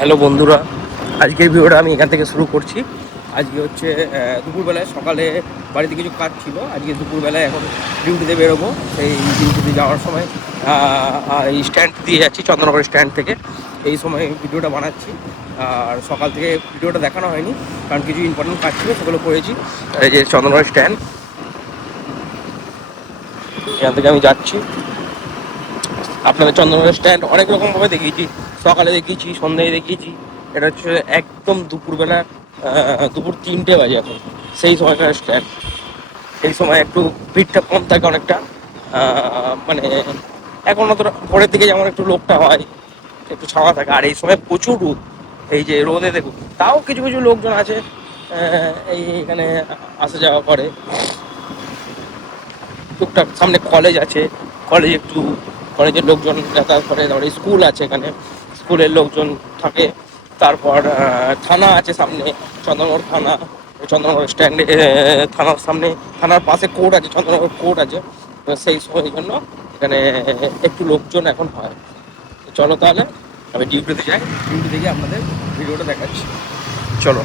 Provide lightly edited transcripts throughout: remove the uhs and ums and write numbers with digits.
Hello বন্ধুরা, আজকের ভিডিওটা আমি এখান থেকে শুরু করছি। আজকে হচ্ছে দুপুরবেলায়, সকালে বাড়িতে কিছু কাজ ছিল। আজকে দুপুরবেলায় এখন ডিউটিতে বেরোবো। সেই ডিউটিতে যাওয়ার সময় এই স্ট্যান্ড দিয়ে যাচ্ছি, চন্দননগর স্ট্যান্ড থেকে। এই সময় ভিডিওটা বানাচ্ছি। আর সকাল থেকে ভিডিওটা দেখানো হয়নি, কারণ কিছু ইম্পর্টেন্ট কাজ ছিল, সেগুলো করেছি। এই যে চন্দননগর স্ট্যান্ড, এখান থেকে আমি যাচ্ছি। আপনাদের চন্দননগর স্ট্যান্ড অনেক রকমভাবে দেখিয়েছি, সকালে দেখিয়েছি, সন্ধ্যায় দেখিয়েছি। এটা হচ্ছে একদম দুপুরবেলা, দুপুর 3টে বাজে এখন, সেই সময়কার স্ট্যান্ড। এই সময় একটু ভিড়টা কম থাকে অনেকটা, মানে এখন অতটা ভোরের দিকে যেমন একটু লোকটা হয়, একটু ছাওয়া থাকে। আর এই সময় প্রচুর রোদ, এই যে রোদে দেখুন। তাও কিছু কিছু লোকজন আছে এখানে আসা যাওয়া করে টুকটাক। সামনে কলেজ আছে, কলেজ একটু, কলেজের লোকজন যাতায়াত করে। তারপরে স্কুল আছে, এখানে স্কুলের লোকজন থাকে। তারপর থানা আছে সামনে, চন্দননগর থানা, চন্দননগর স্ট্যান্ডে থানার সামনে, থানার পাশে কোর্ট আছে, চন্দননগর কোর্ট আছে। তো সেই সময় জন্য এখানে একটু লোকজন এখন হয়। চলো তাহলে আমি ডিউটিতে যাই, ডিউটি থেকে আপনাদের ভিডিওটা দেখাচ্ছি। চলো।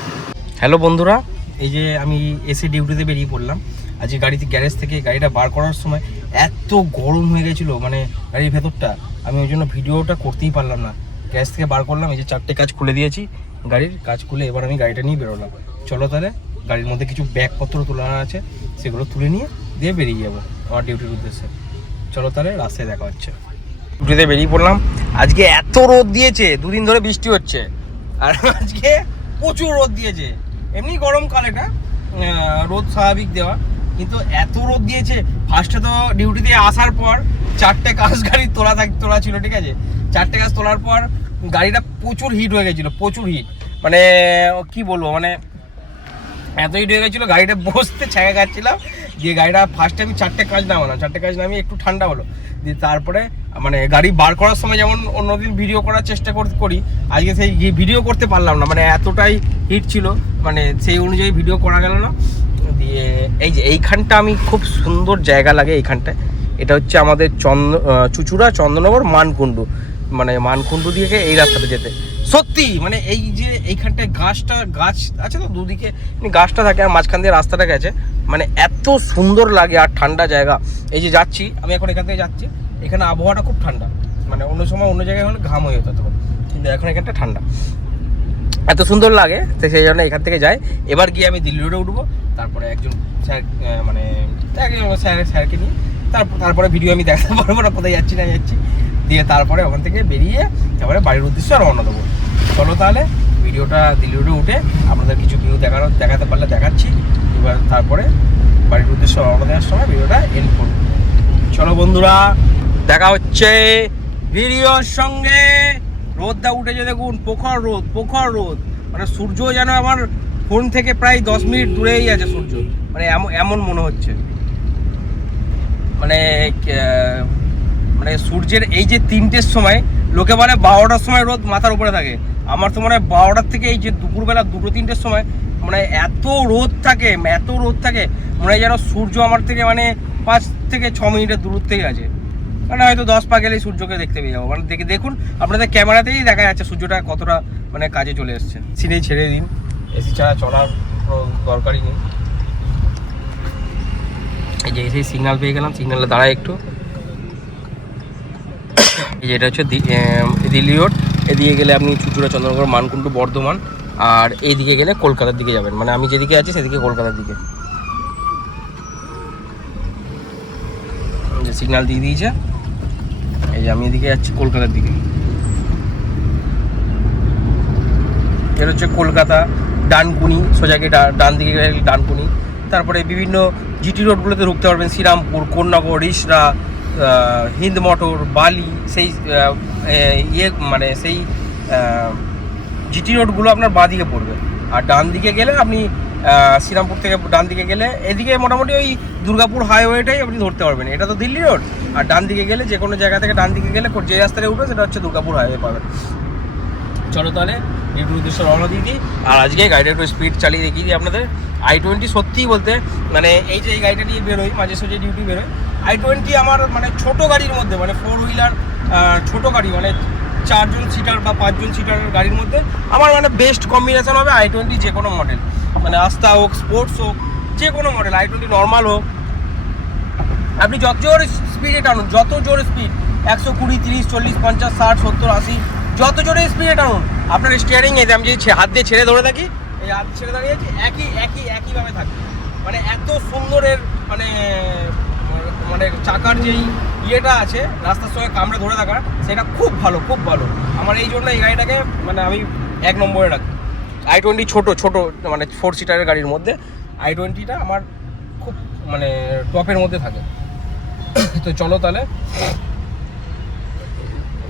হ্যালো বন্ধুরা, এই যে আমি এসে ডিউটিতে বেরিয়ে পড়লাম। আজকে গাড়িতে, গ্যারেজ থেকে গাড়িটা বার করার সময় এত গরম হয়ে গেছিলো, মানে গাড়ির ভেতরটা, আমি ওই জন্য ভিডিওটা করতেই পারলাম না। গ্যারেজ থেকে বার করলাম, এই যে 4টে কাজ খুলে দিয়েছি, গাড়ির কাজ খুলে এবার আমি গাড়িটা নিয়ে বেরোলাম। চলো তাহলে, গাড়ির মধ্যে কিছু ব্যাগপত্র তোলা আছে, সেগুলো তুলে নিয়ে দিয়ে বেরিয়ে যাবো আমার ডিউটির উদ্দেশ্যে। চলো তাহলে, রাস্তায় দেখা হচ্ছে। ডিউটিতে বেরিয়ে পড়লাম। আজকে এত রোদ দিয়েছে, দুদিন ধরে বৃষ্টি হচ্ছে, আর আজকে প্রচুর রোদ দিয়েছে। এমনি গরমকাল, এটা রোদ স্বাভাবিক দেওয়া, কিন্তু এত রোদ দিয়েছে। ফার্স্টে তো ডিউটি দিয়ে আসার পর 4টে কাজ গাড়ি তোলা ছিল, ঠিক আছে। 4টে কাজ তোলার পর গাড়িটা প্রচুর হিট হয়ে গেছিলো, প্রচুর হিট, মানে কি বলবো, মানে এত হিট হয়ে গেছিলো, গাড়িটা বসতে ছ্যাঁকা খাচ্ছিলাম। দিয়ে গাড়িটা ফার্স্টে আমি 4টে কাজ নামালাম, 4টে কাজ নামিয়ে একটু ঠান্ডা হলো। দিয়ে তারপরে মানে গাড়ি বার করার সময় যেমন অন্যদিন ভিডিও করার চেষ্টা করি, আজকে সেই ভিডিও করতে পারলাম না, মানে এতটাই হিট ছিল, মানে সেই অনুযায়ী ভিডিও করা গেল না। দিয়ে এই যে এইখানটা আমি খুব সুন্দর জায়গা লাগে এইখানটায়। এটা হচ্ছে আমাদের চুচুড়া, চন্দননগর, মানকুণ্ডু, মানে মানকুণ্ডু দিয়ে এই রাস্তাটা যেতে সত্যি, মানে এই যে এইখানটায় গাছ আছে তো দুদিকে, গাছটা থাকে আর মাঝখান দিয়ে রাস্তাটা গেছে, মানে এত সুন্দর লাগে। আর ঠান্ডা জায়গা, এই যে যাচ্ছি আমি এখন, এখান থেকে যাচ্ছি, এখানে আবহাওয়াটা খুব ঠান্ডা, মানে অন্য সময় অন্য জায়গায় হলে ঘাম হয়ে যেত তখন, কিন্তু এখন এখানটা ঠান্ডা, এত সুন্দর লাগে। তো সেই জন্য এখান থেকে যাই। এবার গিয়ে আমি দিল্লি রোডে উঠবো, তারপরে একজন স্যার, মানে স্যারকে নিয়ে তারপরে ভিডিও আমি দেখাতে পারবো না কোথায় যাচ্ছি না যাচ্ছি। দিয়ে তারপরে ওখান থেকে বেরিয়ে তারপরে বাড়ির উদ্দেশ্যে রওনা দেবো। চলো তাহলে, ভিডিওটা দিল্লি রোডে উঠে আপনাদের কিছু ভিউ দেখাতে পারলে দেখাচ্ছি। এবার তারপরে বাড়ির উদ্দেশ্যে রওনা দেওয়ার সময় ভিডিওটা এন্ড করবো। চলো বন্ধুরা, দেখা হচ্ছে ভিডিওর সঙ্গে। রোদটা উঠেছে দেখুন, প্রখর রোদ, মানে সূর্য যেন আমার ফোন থেকে প্রায় 10 মিনিট দূরেই আছে সূর্য, মানে এমন মনে হচ্ছে। মানে মানে সূর্যের এই যে 3টের সময়, লোকে বলে 12টার সময় রোদ মাথার উপরে থাকে, আমার তো মনে হয় 12টার থেকে এই যে দুপুরবেলা 2-3টের সময়, মানে এত রোদ থাকে, মনে হয় যেন সূর্য আমার থেকে মানে 5 থেকে 6 মিনিটের দূর থেকে আছে। মানে হয়তো 10 পা গেলেই সূর্যকে দেখতে পেয়ে যাবো। মানে দেখুন আপনাদের ক্যামেরাতেই দেখা যাচ্ছে সূর্যটা কতটা মানে কাজে চলে এসছে। সিনেই ছেড়ে দিন, এসি ছাড়া চলার কোনো দরকারই নেই। এই যে এসে সিগন্যাল পেয়ে গেলাম, সিগন্যালে দাঁড়ায় একটু। এই যে এটা হচ্ছে দিল্লি রোড, এদিকে গেলে আপনি চুচুড়া, চন্দননগর, মানকুণ্ডু, বর্ধমান, আর এইদিকে গেলে কলকাতার দিকে যাবেন, মানে আমি যেদিকে আছি সেদিকে কলকাতার দিকে। যে সিগন্যাল দিয়ে দিয়েছে, এই যে আমি এদিকে যাচ্ছি কলকাতার দিকে। এটা হচ্ছে কলকাতা, ডানকুনি, সোজা গিয়ে ডান দিকে গেলে ডানকুনি। তারপরে বিভিন্ন জিটি রোডগুলোতে ঢুকতে পারবেন, শ্রীরামপুর, কোন্নগর, রিষড়া, হিন্দ মোটর, বালি, সেই মানে সেই জিটি রোডগুলো আপনার বাঁ দিকে পড়বে। আর ডান দিকে গেলে আপনি শ্রীরামপুর থেকে ডান দিকে গেলে এদিকে মোটামুটি ওই দুর্গাপুর হাইওয়েটাই আপনি ধরতে পারবেন। এটা তো দিল্লি রোড। আর ডান দিকে গেলে, যে কোনো জায়গা থেকে ডান দিকে গেলে যে রাস্তাটা উঠবে সেটা হচ্ছে দুর্গাপুর হাইওয়ে পাবেন। চলো তাহলে ডিউটির উদ্দেশ্যে রওনা দিয়ে দিই। আর আজকে গাড়িটা একটু স্পিড চালিয়ে দেখিয়ে দিই আপনাদের। i20 সত্যিই বলতে, মানে এই যে এই গাড়িটা নিয়ে বেরোই, মাঝে সাঝে ডিউটি বেরোই, i20 আমার মানে ছোটো গাড়ির মধ্যে, মানে 4 হুইলার ছোটো গাড়ি, মানে 4 জন সিটার বা 5 জন সিটারের গাড়ির মধ্যে আমার মানে বেস্ট কম্বিনেশন হবে i20 যে কোনো মডেল, মানে আস্তা হোক, স্পোর্টস হোক, যে কোনো মডেল, i20 নর্মাল হোক। আপনি যত জোর স্পিডে টানুন, যত জোর স্পিড 120, 30, 40, 50, 60, 70, 80 যত জোরে স্পিডে টানুন, আপনার স্টিয়ারিংয়ে আমি যদি হাত দিয়ে ছেড়ে ধরে থাকি, এই হাত ছেড়ে দাঁড়িয়েছি একইভাবে থাকবে। মানে এত সুন্দরের মানে মানে চাকার যেই ইয়েটা আছে রাস্তার সঙ্গে কামড়ে ধরে থাকার, সেটা খুব ভালো, খুব ভালো। আমার এই জন্য এই গাড়িটাকে মানে আমি 1 নম্বরে রাখি। i20 ছোট মানে 4 সিটারের গাড়ির মধ্যে i20টা আমার খুব মানে টপের মধ্যে থাকে। তো চলো তাহলে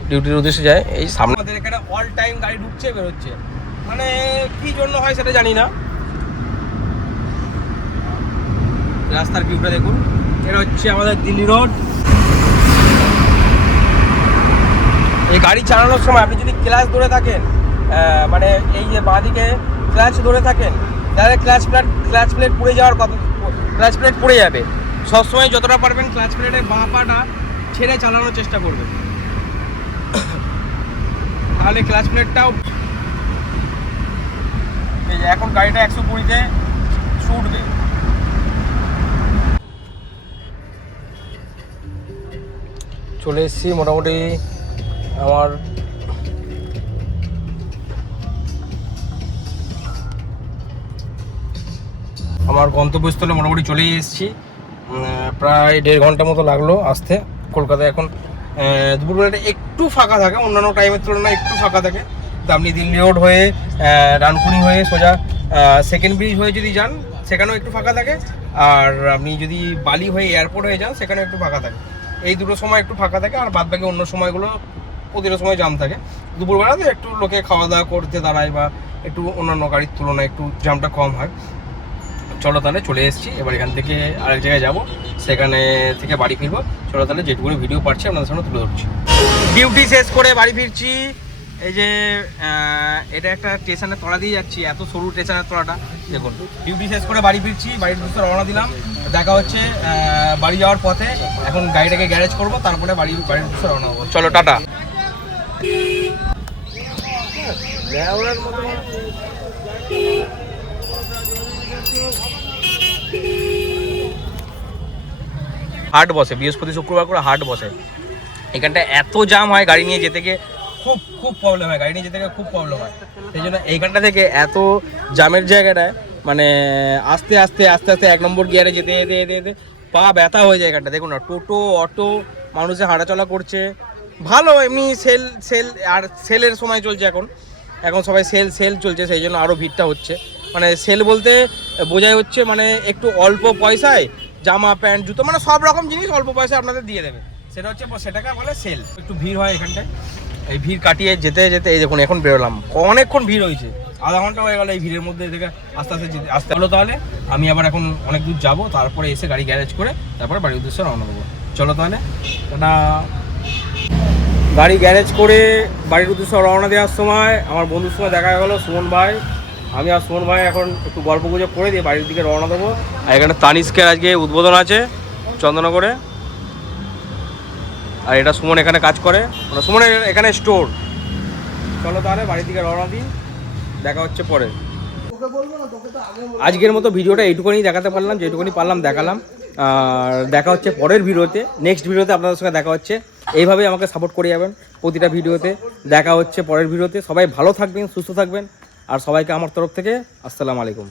ডিউটির উদ্দেশ্যে যায়। এই সামনে আমাদের এখানে অল টাইম গাড়ি ঢুকছে বেরোচ্ছে, মানে কি জন্য হয় সেটা জানি না। রাস্তার ভিউটা দেখুন, এটা হচ্ছে আমাদের দিল্লি রোড। এই গাড়ি চালানোর সময় আপনি যদি ক্লাচ ধরে থাকেন, মানে এই যে বাঁদিকে ক্লাচ ধরে থাকেন, তাহলে ক্লাচ প্লেট পুড়ে যাওয়ার কথা, ক্লাচ প্লেট পুড়ে যাবে। সবসময় যতটা পারবেন ক্লাচ প্লেটের বাঁ পাটা ছেড়ে চালানোর চেষ্টা করবেন, তাহলে ক্লাচ প্লেটটাও। এই যে এখন গাড়িটা 120-তে ছুটবে। চলে এসেছি মোটামুটি আমার গন্তব্যস্থলে মোটামুটি চলেই এসেছি। প্রায় 1.5 ঘন্টা মতো লাগলো আসতে। কলকাতায় এখন দুপুরবেলাটা একটু ফাঁকা থাকে, অন্যান্য টাইমের তুলনায় একটু ফাঁকা থাকে। তো আপনি দিল্লি রোড হয়ে ডানকুনি হয়ে সোজা সেকেন্ড ব্রিজ হয়ে যদি যান, সেখানেও একটু ফাঁকা থাকে। আর আপনি যদি বালি হয়ে এয়ারপোর্ট হয়ে যান, সেখানেও একটু ফাঁকা থাকে। এই দুটো সময় একটু ফাঁকা থাকে, আর বাদ বাকি অন্য সময়গুলো প্রতিটা সময় জাম থাকে। দুপুরবেলাতে একটু লোকে খাওয়া দাওয়া করতে দাঁড়ায়, বা একটু অন্যান্য গাড়ির তুলনায় একটু জামটা কম হয়। চলো তাহলে চলে এসেছি, এবার এখান থেকে আরেক জায়গায় যাবো, সেখানে থেকে বাড়ি ফিরবো। চলো তাহলে যেটুকুনি ভিডিও পাচ্ছি আপনাদের সামনে তুলে ধরছি। ডিউটি শেষ করে বাড়ি ফিরছি। এই যে এটা একটা স্টেশনের তলা দিয়ে যাচ্ছি, এত সরু স্টেশনের তলাটা দেখুন। ডিউটি শেষ করে বাড়ি ফিরছি, বাড়ির উদ্দেশ্যে রওনা দিলাম। দেখা হচ্ছে বাড়ি যাওয়ার পথে। এখন গাড়িটাকে গ্যারেজ করবো, তারপরে বাড়ির উদ্দেশ্যে রওনা হবো। চলো টাটা। হাট বসে বৃহস্পতি শুক্রবার করে, হাট বসে এখানটা। এত জাম হয় গাড়ি নিয়ে যেতে গিয়ে, খুব প্রবলেম হয়, গাড়ি নিয়ে যেতে গিয়ে খুব প্রবলেম হয়। সেই জন্য এইখানটা থেকে এত জামের জায়গাটায় মানে আস্তে আস্তে 1 নম্বর গিয়ারে যেতে যেতে যেতে পা ব্যথা হয়ে যায় এখানটা। দেখুন না, টোটো অটো মানুষে হাঁটাচলা করছে ভালো। এমনি আর সেলের সময় চলছে এখন সবাই সেল চলছে, সেই জন্য আরও ভিড়টা হচ্ছে। মানে সেল বলতে বোঝাই হচ্ছে মানে একটু অল্প পয়সায় জামা প্যান্ট জুতো মানে সব রকম জিনিস অল্প পয়সায় আপনাদের দিয়ে দেবে, সেটাকে বলে সেল। একটু ভিড় হয় এখানটায়। এই ভিড় কাটিয়ে যেতে যেতে এই দেখুন এখন বেরোলাম, অনেকক্ষণ ভিড় হয়েছে, আধা ঘন্টা হয়ে গেল এই ভিড়ের মধ্যে থেকে আস্তে আস্তে হলো। তাহলে আমি আবার এখন অনেক দূর যাবো, তারপরে এসে গাড়ি গ্যারেজ করে তারপরে বাড়ির উদ্দেশ্যে রওনা দেবো। চলো তাহলে টাটা। গাড়ি গ্যারেজ করে বাড়ির উদ্দেশ্যে রওনা দেওয়ার সময় আমার বন্ধুর সঙ্গে দেখা গেলো, সুমন ভাই। আমি আর সুমন ভাই এখন একটু গল্প গুজব করে দিয়ে বাড়ির দিকে রওনা দেবো। আর এখানে তানিস্কের আজকে উদ্বোধন আছে চন্দননগরে, আর এটা সুমন এখানে কাজ করে, মানে সুমনের এখানে স্টোর। চলো তাহলে বাড়ির দিকে রওনা দিই, দেখা হচ্ছে পরে। আজকের মতো ভিডিওটা এইটুকুনি দেখাতে পারলাম, যেটুকুনি পারলাম দেখালাম। আর দেখা হচ্ছে পরের ভিডিওতে, নেক্সট ভিডিওতে আপনাদের সঙ্গে দেখা হচ্ছে। এইভাবেই আমাকে সাপোর্ট করে যাবেন প্রতিটা ভিডিওতে। দেখা হচ্ছে পরের ভিডিওতে। সবাই ভালো থাকবেন, সুস্থ থাকবেন, আর সবাইকে আমার তরফ থেকে আসসালামু আলাইকুম।